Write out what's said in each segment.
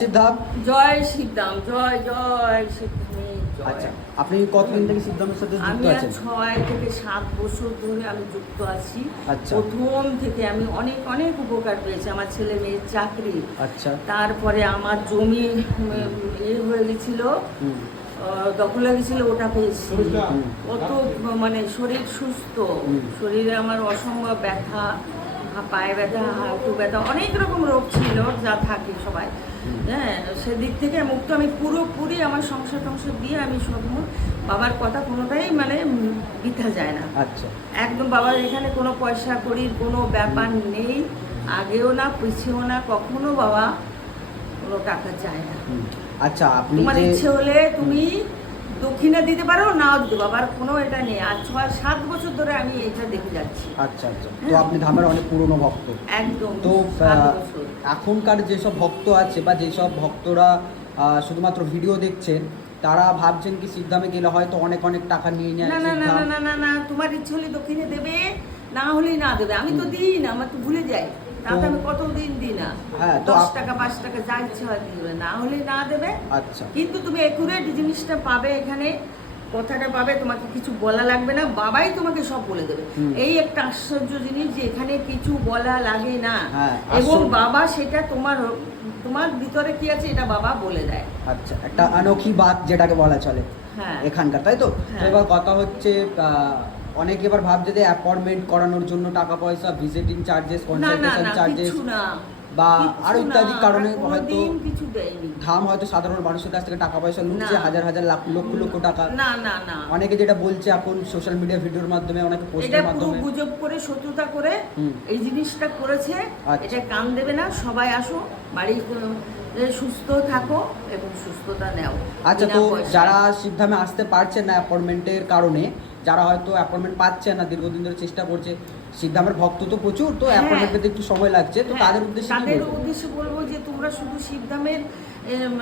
সিদ্ধার্থ জয় শিবদাম জয় জয় শিবধামে আচ্ছা আপনি কতদিন থেকে সিদ্ধান্তের সাথে যুক্ত আমি ছয় থেকে সাত বছর ধরে আমি যুক্ত আছি। আচ্ছা। প্রথম থেকে আমি অনেক অনেক উপকার পেয়েছি। আমার ছেলে মেয়ের চাকরি। আচ্ছা। তারপরে আমার জমি ইয়ে হয়ে গেছিল। দখল গেছিল ওটা পেয়েছি কত মানে শরীর সুস্থ। শরীরে আমার অসম্ভব ব্যথা। পায়ে ব্যথা হাঁটু ব্যথা অনেক রকম রোগ ছিল যা থাকে সবাই। হ্যাঁ সেদিক থেকে মুক্ত আমি পুরোপুরি আমার সংসার টংসার দিয়ে আমি সব বাবার কথা কোনোটাই মানে বৃথা যায় না। আচ্ছা। একদম বাবার এখানে কোনো পয়সা করির কোনো ব্যাপার নেই আগেও না পিছিয়েও না কখনো বাবা কোনো টাকা চায় না। আচ্ছা আপনি তোমার ইচ্ছে হলে তুমি দক্ষিণা দিতে পারো নাও দিতে পারো। আবার কোনো এটা নেই। আর ছয় সাত বছর ধরে আমি এটা দেখে যাচ্ছি। আচ্ছা আচ্ছা। তো আপনি ধামের অনেক পুরনো ভক্ত। একদম তো এখনকার যেসব ভক্ত আছে বা যেসব ভক্তরা শুধুমাত্র ভিডিও দেখছেন তারা ভাবছেন কি সিদ্ধামে গেলে হয়তো অনেক অনেক টাকা নিয়ে নেয় না না না না না না না তোমার ইচ্ছে হলে দক্ষিণে দেবে না হলেই না দেবে। আমি তো দিই না আমার তো ভুলে যাই তাতে আমি কত দিই না। হ্যাঁ, দশ টাকা পাঁচ টাকা যা ইচ্ছে হয় দিবে। না হলে না দেবে। আচ্ছা। কিন্তু তুমি একুরেট জিনিসটা পাবে এখানে কথাটা পাবে তোমাকে কিছু বলা লাগবে না বাবাই তোমাকে সব বলে দেবে। এই একটা আশ্চর্য জিনিস যে এখানে কিছু বলা লাগে না। হ্যাঁ, এবং বাবা সেটা তোমার তোমার ভিতরে কি আছে এটা বাবা বলে দেয়। আচ্ছা একটা অনোখি বাত যেটাকে বলা চলে হ্যাঁ। এখানকার তাই তো। এবার কথা হচ্ছে আহ, অনেকে এবার ভাবছে যে অ্যাপয়েন্টমেন্ট করানোর জন্য টাকা পয়সা ভিজিটিং চার্জেস কনসালটেশন চার্জেস বা আরও ইত্যাদি কারণে হয়তো কিছু দেয়নি। ধাম হয়তো সাধারণ মানুষের কাছ থেকে টাকা পয়সা লুটছে হাজার হাজার লাখ লক্ষ লক্ষ টাকা। না না না। অনেকে যেটা বলছে এখন সোশ্যাল মিডিয়া ভিডিওর মাধ্যমে অনেকে এটা পোস্টের পুরো মাধ্যমে। গুজব করে শত্রুতা করে এই জিনিসটা করেছে। আচ্ছা। এটা কান দেবে না সবাই আসো বাড়ি সুস্থ থাকো এবং সুস্থতা নেও। আচ্ছা তো যারা সিদ্ধামে আসতে পারছেন না অ্যাপয়েন্টমেন্টের কারণে যারা হয়তো অ্যাপয়েন্টমেন্ট পাচ্ছে না দীর্ঘদিন ধরে চেষ্টা করছে সিদ্ধামের ভক্ত তো প্রচুর তো হ্যাঁ। অ্যাপয়েন্টমেন্ট পেতে একটু সময় লাগছে তো হ্যাঁ, তাদের উদ্দেশ্যে তাদের উদ্দেশ্যে বলব যে তোমরা শুধু এম,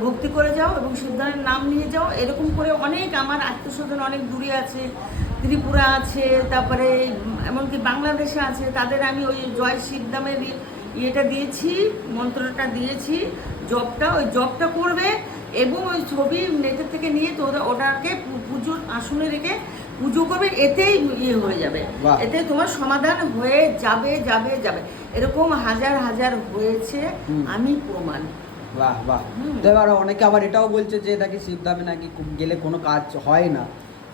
ভক্তি করে যাও এবং শিবধামের নাম নিয়ে যাও। এরকম করে অনেক আমার আত্মস্বজন অনেক দূরে আছে ত্রিপুরা আছে তারপরে এমনকি বাংলাদেশে আছে। তাদের আমি ওই জয় শিবধামের ই- ইয়েটা দিয়েছি মন্ত্রটা দিয়েছি জবটা ওই জবটা করবে এবং ওই ছবি নেটের থেকে নিয়ে তো ওটাকে পুজোর আসনে রেখে পুজো করবে এতেই ইয়ে হয়ে যাবে। এতে তোমার সমাধান হয়ে যাবে যাবে যাবে। এরকম হাজার হাজার হয়েছে আমি প্রমাণ। বাহ বাহ। তো এবার অনেকে আবার এটাও বলছে যে নাকি সিদ্ধামে নাকি গেলে কোনো কাজ হয় না।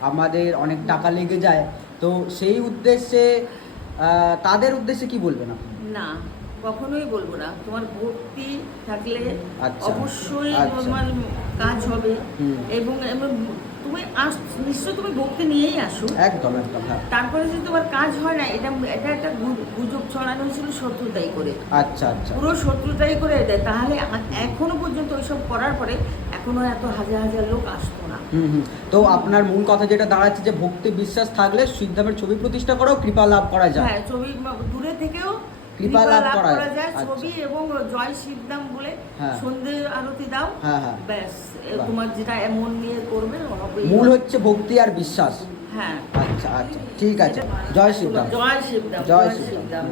আমাদের অনেক টাকা লেগে যায়। তো সেই উদ্দেশ্যে তাদের উদ্দেশ্যে কি বলবেন আপনি? না। কখনোই বলব না। তোমার ভক্তি থাকলে আচ্ছা, অবশ্যই আচ্ছা। তোমার কাজ হবে এবং তুমি আস নিশ্চয় তুমি ভক্তি নিয়েই আসো। একদম একদম হ্যাঁ। তারপরে যদি তোমার কাজ হয় না এটা এটা একটা গুজব ছড়ানো হয়েছিল শত্রুতাই করে। আচ্ছা আচ্ছা। পুরো শত্রুতাই করে দেয়। তাহলে এখনও পর্যন্ত ওইসব করার পরে এখনও এত হাজার হাজার লোক আসতো না। তো আপনার মূল কথা যেটা দাঁড়াচ্ছে যে ভক্তি বিশ্বাস থাকলে সিদ্ধামের ছবি প্রতিষ্ঠা করাও কৃপা লাভ করা যায়। হ্যাঁ ছবি দূরে থেকেও কৃপা লাভ করা যায়। আচ্ছা। ছবি এবং জয় শিবদাম বলে হ্যাঁ। সন্ধে আরতি দাও। হ্যাঁ হ্যাঁ। ব্যাস তোমার যেটা এমন নিয়ে করবে হবে। মূল হচ্ছে ভক্তি আর বিশ্বাস। হ্যাঁ। আচ্ছা আচ্ছা। ঠিক আছে। জয় শিবদাম। জয় শিবদাম জয় শিবদাম।